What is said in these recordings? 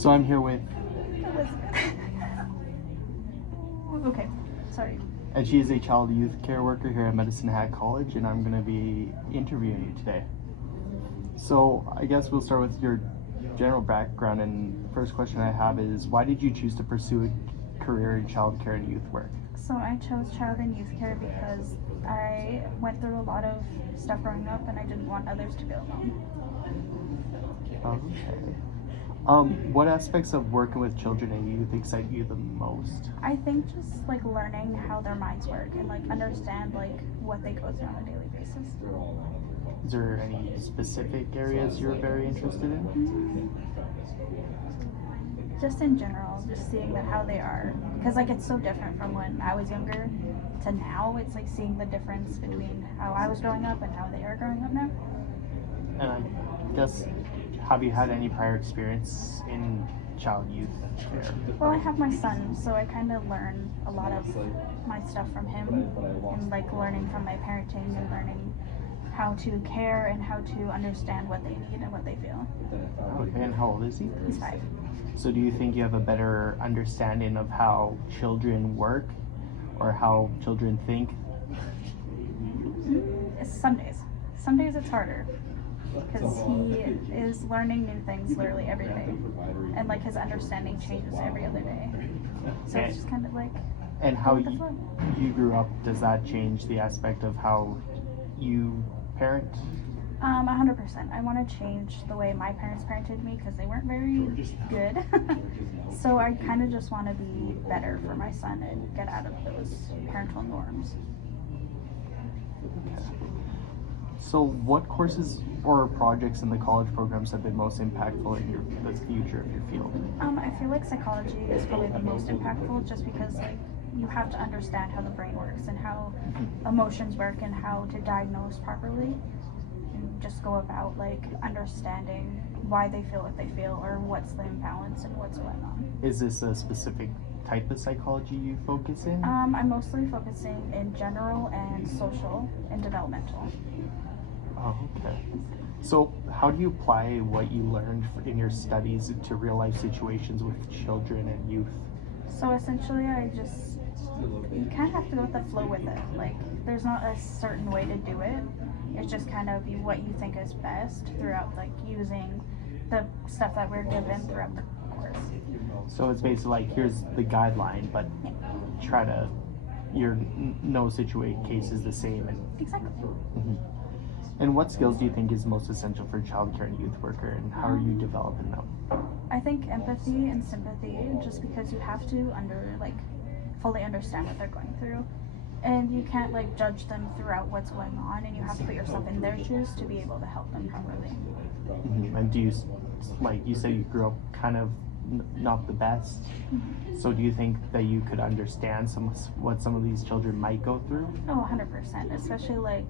So I'm here with, Okay, sorry. and she is a child youth care worker here at Medicine Hat College, and I'm going to be interviewing you today. So I guess we'll start with your general background, and the first question I have is, why did you choose to pursue a career in child care and youth work? So I chose child and youth care because I went through a lot of stuff growing up and I didn't want others to feel alone. Okay. What aspects of working with children and youth excite you the most? I think just like learning how their minds work and like understand like what they go through on a daily basis. Is there any specific areas you're very interested in? Just in general, just seeing that how they are, because like it's so different from when I was younger to now. It's like seeing the difference between how I was growing up and how they are growing up now. And I guess, have you had any prior experience in child youth care? Well, I have my son, so I kind of learn a lot of my stuff from him, and like learning from my parenting and learning how to care and how to understand what they need and what they feel. Okay, and how old is he? He's 5. So do you think you have a better understanding of how children work or how children think? Some days. Some days it's harder because he is learning new things literally every day, and like his understanding changes every other day. So it's just kind of like. And how with the flow. you grew up, does that change the aspect of how you parent? 100%. I want to change the way my parents parented me because they weren't very good. So I kind of just want to be better for my son and get out of those parental norms. So what courses or projects in the college programs have been most impactful in the future of your field? I feel like psychology is probably the most impactful just because like you have to understand how the brain works and how emotions work and how to diagnose properly, and just go about like understanding why they feel what they feel or what's the imbalance and what's going on. Is this a specific type of psychology you focus in? I'm mostly focusing in general and social and developmental. Oh, okay. So how do you apply what you learned in your studies to real life situations with children and youth? So essentially you kind of have to go with the flow with it. Like there's not a certain way to do it. It's just kind of what you think is best throughout like using the stuff that we're given throughout the course. So it's basically like, here's the guideline, but try to, no case is the same. Exactly. Mhm. And what skills do you think is most essential for a child care and youth worker, and how are you developing them? I think empathy and sympathy, just because you have to fully understand what they're going through. And you can't like judge them throughout what's going on, and you have to put yourself in their shoes to be able to help them properly. Mm-hmm. And do you, like you said, you grew up kind of not the best. Mm-hmm. So do you think that you could understand what some of these children might go through? Oh, 100%. Especially like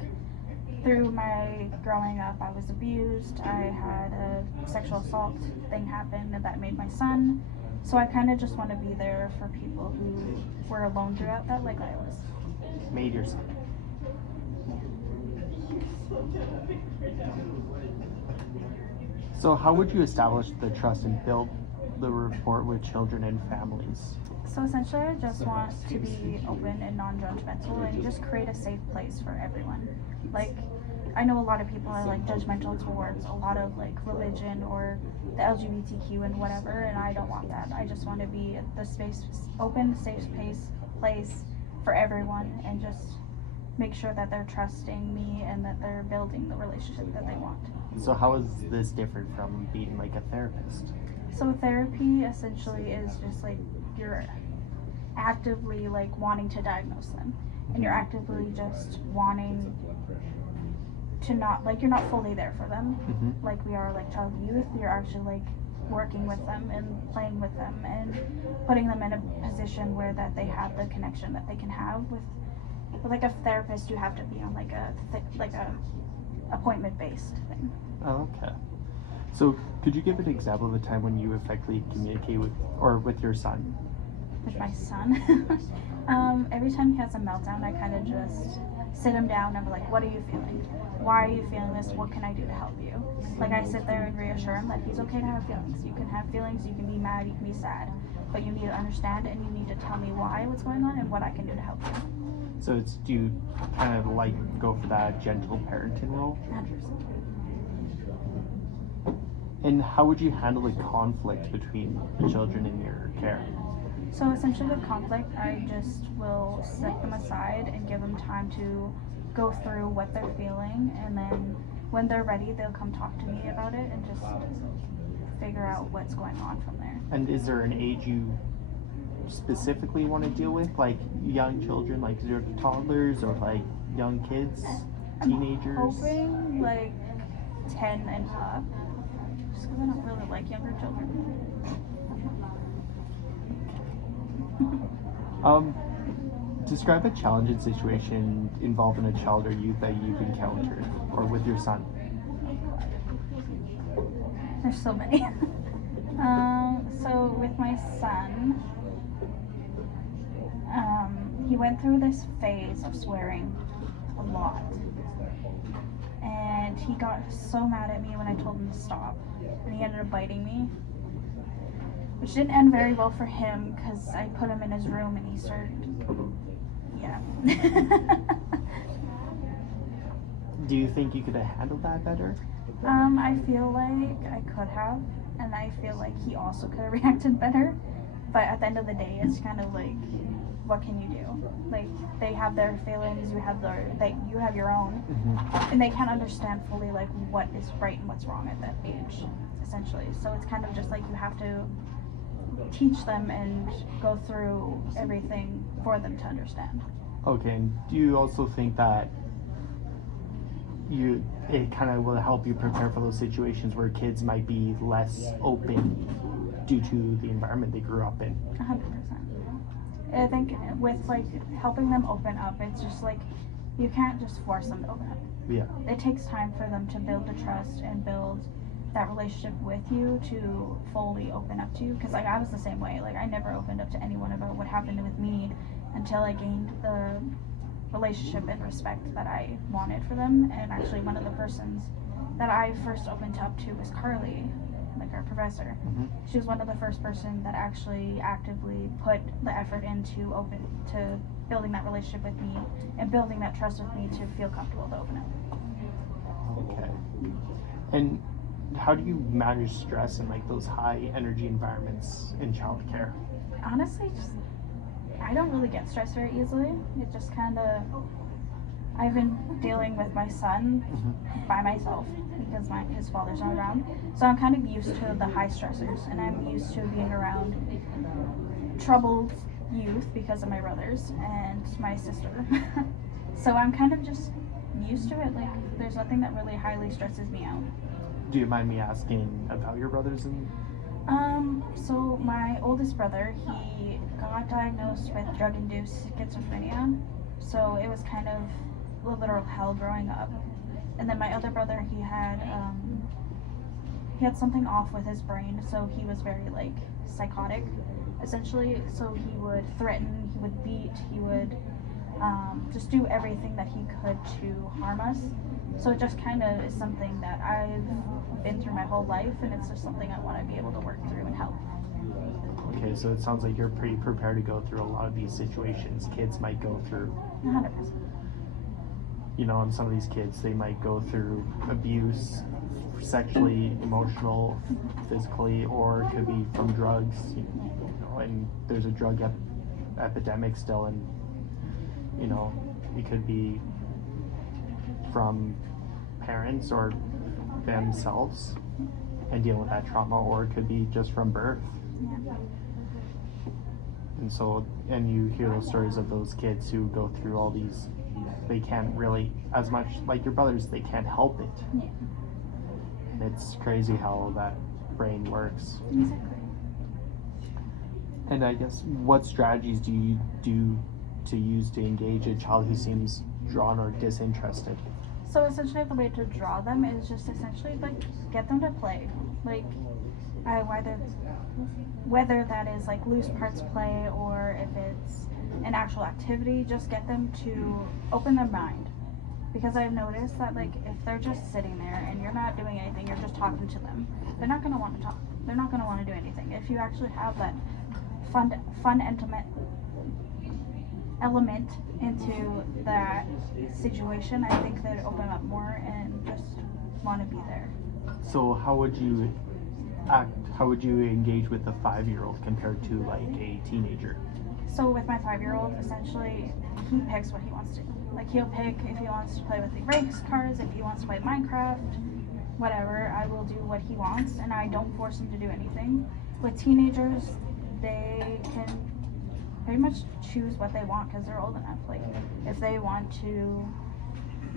through my growing up, I was abused. I had a sexual assault thing happen that made my son. So I kind of just want to be there for people who were alone throughout that, like I was. Made your son. So how would you establish the trust and build the rapport with children and families? So essentially, I just want to be open and non-judgmental and just create a safe place for everyone. Like, I know a lot of people are like judgmental towards a lot of like religion or the LGBTQ and whatever, and I don't want that. I just want to be the open, safe place for everyone, and just make sure that they're trusting me and that they're building the relationship that they want. So how is this different from being like a therapist? So therapy essentially is just like you're actively like wanting to diagnose them, and you're actively just wanting to not like you're not fully there for them. Mm-hmm. Like we are like child youth, you're actually like working with them and playing with them and putting them in a position where that they have the connection that they can have with like a therapist. You have to be on like a appointment based thing. Oh, okay. So could you give an example of a time when you effectively communicate with your son? With my son, every time he has a meltdown, I kind of just sit them down and be like, what are you feeling? Why are you feeling this? What can I do to help you? Like, I sit there and reassure him that he's okay to have feelings. You can have feelings, you can be mad, you can be sad, but you need to understand and you need to tell me why, what's going on, and what I can do to help you. So do you kind of like go for that gentle parenting role? 100%. And how would you handle the conflict between the children in your care? So essentially with conflict, I just will set them aside and give them time to go through what they're feeling, and then when they're ready, they'll come talk to me about it and just figure out what's going on from there. And is there an age you specifically want to deal with, like young children, like 0 to toddlers, or like young kids, teenagers? I'm hoping like 10 and up, just because I don't really like younger children. Describe a challenging situation involving a child or youth that you've encountered, or with your son. There's so many. So with my son, he went through this phase of swearing a lot. And he got so mad at me when I told him to stop. And he ended up biting me. Which didn't end very well for him because I put him in his room and he started, yeah. Do you think you could have handled that better? I feel like I could have, and I feel like he also could have reacted better. But at the end of the day, it's kind of like, what can you do? Like, they have their feelings, you have your own, and they can't understand fully like what is right and what's wrong at that age, essentially. So it's kind of just like you have to teach them and go through everything for them to understand. Okay, and do you also think that it kind of will help you prepare for those situations where kids might be less open due to the environment they grew up in? 100%. I think with like helping them open up, it's just like you can't just force them to open up. Yeah. It takes time for them to build the trust and build that relationship with you to fully open up to you. Because like I was the same way. Like I never opened up to anyone about what happened with me until I gained the relationship and respect that I wanted for them. And actually one of the persons that I first opened up to was Carly, like our professor. She was one of the first person that actually actively put the effort into building that relationship with me and building that trust with me to feel comfortable to open up. Okay. And how do you manage stress in like those high energy environments in childcare? Honestly, I don't really get stressed very easily. It just kind of, I've been dealing with my son by myself because his father's not around. So I'm kind of used to the high stressors, and I'm used to being around troubled youth because of my brothers and my sister. So I'm kind of just used to it. Like there's nothing that really highly stresses me out. Do you mind me asking about your brothers and? So my oldest brother, he got diagnosed with drug-induced schizophrenia. So it was kind of a literal hell growing up. And then my other brother, he had something off with his brain, so he was very like psychotic, essentially. So he would threaten, he would beat, he would just do everything that he could to harm us. So it just kind of is something that I've been through my whole life, and it's just something I want to be able to work through and help. Okay, so it sounds like you're pretty prepared to go through a lot of these situations kids might go through. 100%. You know, and some of these kids, they might go through abuse, sexually, emotional, physically, or it could be from drugs, you know, and there's a drug epidemic still, and, you know, it could be from parents or themselves and dealing with that trauma, or it could be just from birth. Yeah. And so, and you hear those stories of those kids who go through all these, they can't really, as much like your brothers, they can't help it. Yeah. And it's crazy how that brain works. Exactly. And I guess, what strategies do you do to use to engage a child who seems drawn or disinterested? So essentially the way to draw them is just essentially like get them to play. Like whether that is like loose parts play, or if it's an actual activity, just get them to open their mind. Because I've noticed that like if they're just sitting there and you're not doing anything, you're just talking to them, they're not gonna want to talk. They're not gonna want to do anything. If you actually have that fun, intimate element into that situation, I think they'd open up more and just want to be there. So how would you act? How would you engage with a 5-year-old compared to like a teenager? So with my 5-year-old, essentially, he picks what he wants to. Like he'll pick if he wants to play with the race cars, if he wants to play Minecraft, whatever. I will do what he wants, and I don't force him to do anything. With teenagers, they can pretty much choose what they want because they're old enough. Like if they want to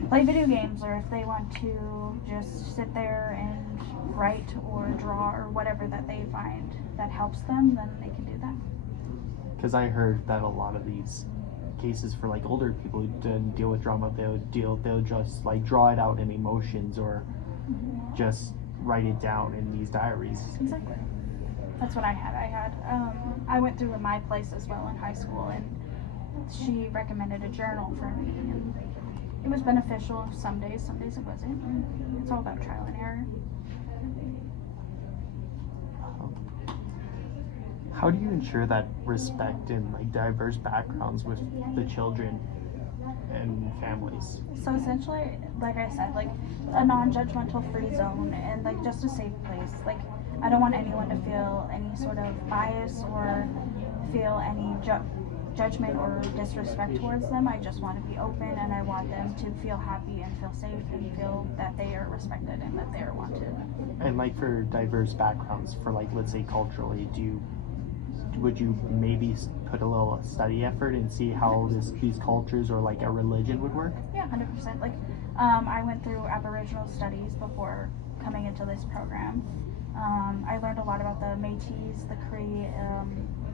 play video games or if they want to just sit there and write or draw or whatever that they find that helps them, then they can do that. Because I heard that a lot of these cases for like older people who didn't deal with drama, they'll just like draw it out in emotions or just write it down in these diaries. Exactly. That's what I had. I went through my place as well in high school, and she recommended a journal for me, and it was beneficial some days it wasn't. It's all about trial and error. How do you ensure that respect in like diverse backgrounds with the children and families? So essentially, like I said, like a non-judgmental free zone and like just a safe place. Like I don't want anyone to feel any sort of bias or feel any judgment or disrespect towards them. I just want to be open, and I want them to feel happy and feel safe and feel that they are respected and that they are wanted. And like for diverse backgrounds, for like let's say culturally, would you maybe put a little study effort and see how these cultures or like a religion would work? Yeah, 100%. Like I went through Aboriginal studies before coming into this program. I learned a lot about the Métis, the Cree,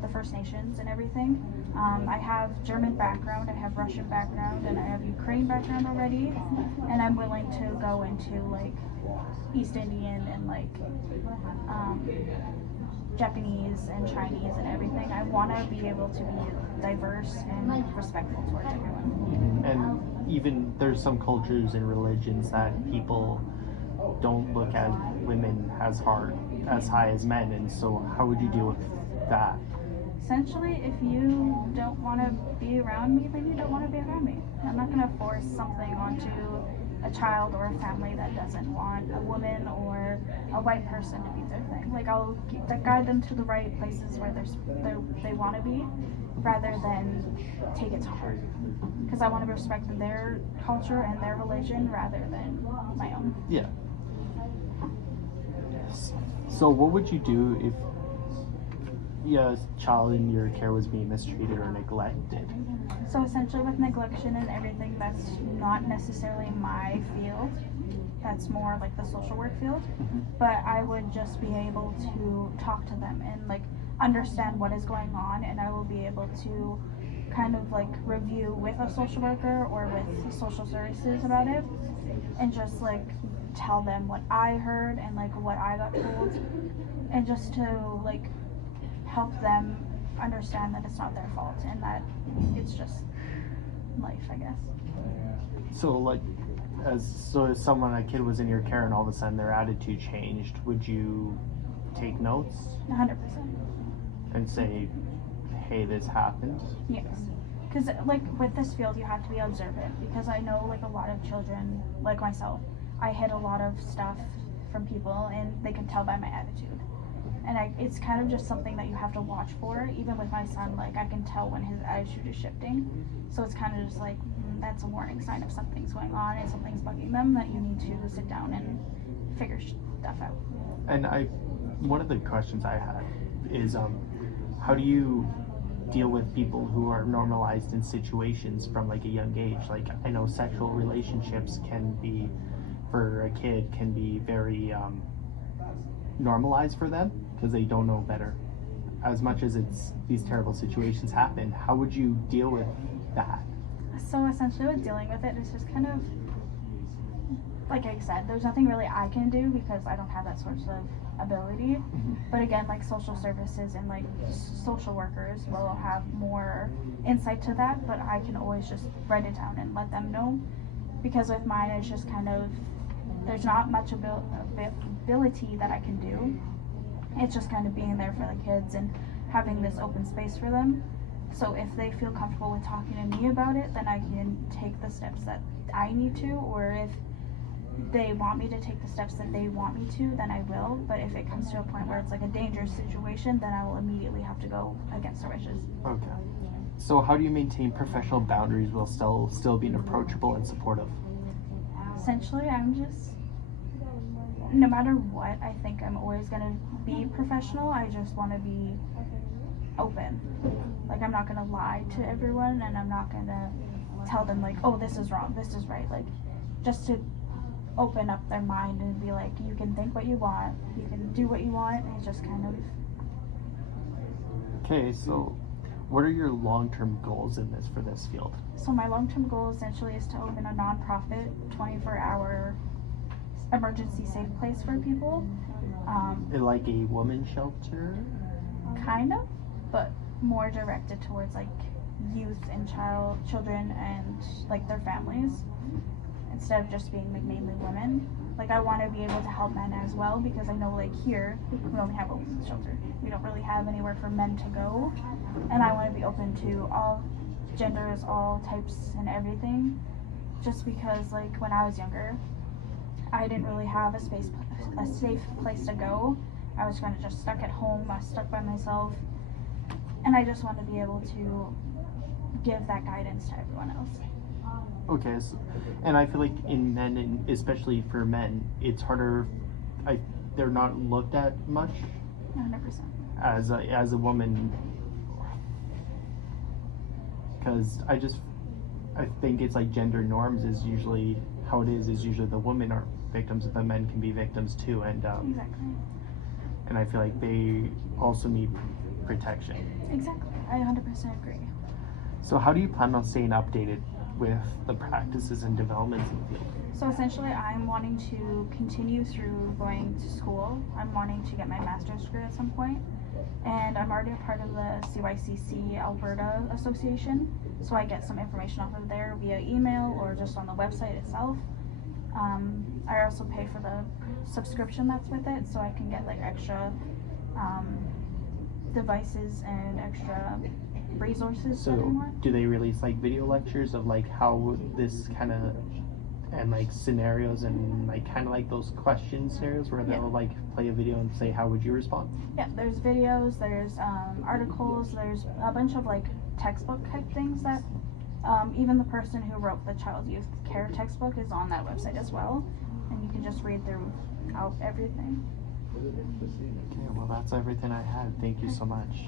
the First Nations and everything. I have German background, I have Russian background, and I have Ukraine background already, and I'm willing to go into like East Indian and like Japanese and Chinese and everything. I want to be able to be diverse and respectful towards everyone. And even there's some cultures and religions that people don't look at women as high as men, and so how would you deal with that? Essentially, if you don't want to be around me, then you don't want to be around me. I'm not going to force something onto a child or a family that doesn't want a woman or a white person to be their thing. Like I'll guide them to the right places where they want to be, rather than take it to heart. Because I want to respect their culture and their religion rather than my own. Yeah. So what would you do if a child in your care was being mistreated or neglected? So essentially with neglection and everything, that's not necessarily my field. That's more like the social work field. But I would just be able to talk to them and like understand what is going on, and I will be able to kind of like review with a social worker or with social services about it, and just like tell them what I heard and like what I got told, and just to like help them understand that it's not their fault and that it's just life, I guess. So like as a kid was in your care and all of a sudden their attitude changed, would you take notes 100%. and say, hey, this happened? Yes. Because like with this field you have to be observant, because I know like a lot of children like myself, I hid a lot of stuff from people and they can tell by my attitude. And it's kind of just something that you have to watch for. Even with my son, like I can tell when his attitude is shifting. So it's kind of just like, that's a warning sign of something's going on and something's bugging them, that you need to sit down and figure stuff out. And one of the questions I had is, how do you deal with people who are normalized in situations from like a young age? Like I know sexual relationships can be, for a kid, can be very normalized for them because they don't know better. As much as these terrible situations happen, how would you deal with that? So essentially with dealing with it, it's just kind of, like I said, there's nothing really I can do because I don't have that sort of ability. But again, like social services and like social workers will have more insight to that, but I can always just write it down and let them know, because with mine it's just kind of, there's not much ability that I can do. It's just kind of being there for the kids and having this open space for them. So if they feel comfortable with talking to me about it, then I can take the steps that I need to, or if they want me to take the steps that they want me to, then I will. But if it comes to a point where it's like a dangerous situation, then I will immediately have to go against their wishes. Okay. So how do you maintain professional boundaries while still being approachable and supportive? Essentially, I'm just, no matter what, I think I'm always going to be professional. I just want to be open. Like, I'm not going to lie to everyone, and I'm not going to tell them, like, oh, this is wrong, this is right. Like, just to open up their mind and be like, you can think what you want, you can do what you want, and just kind of. Okay, so what are your long-term goals for this field? So my long-term goal essentially is to open a non-profit 24-hour emergency safe place for people. Like a women's shelter? Kind of, but more directed towards like youth and children and like their families, instead of just being like mainly women. Like, I want to be able to help men as well, because I know like here we only have a women's shelter. We don't really have anywhere for men to go, and I want to be open to all genders, all types and everything, just because like when I was younger, I didn't really have a safe place to go. I was kind of just stuck at home, I was stuck by myself, and I just want to be able to give that guidance to everyone else. Okay, so, and I feel like in men, and especially for men, it's harder. They're not looked at much 100%. as a woman, because I think it's like gender norms is usually how it is usually the women are victims, but the men can be victims too, and Exactly. and I feel like they also need protection. Exactly. I 100% agree. So how do you plan on staying updated with the practices and developments in the field? So essentially, I'm wanting to continue through going to school. I'm wanting to get my master's degree at some point, and I'm already a part of the CYCC Alberta Association, so I get some information off of there via email or just on the website itself. I also pay for the subscription that's with it, so I can get like extra devices and extra resources for So everyone. do they release like video lectures of like how this kind of, and like scenarios and like kind of like those question scenarios where they'll like play a video and say how would you respond? Yeah, there's videos, there's articles, there's a bunch of like textbook type things that even the person who wrote the child youth care textbook is on that website as well, and you can just read through everything. Okay, well that's everything I had. Thank you so much.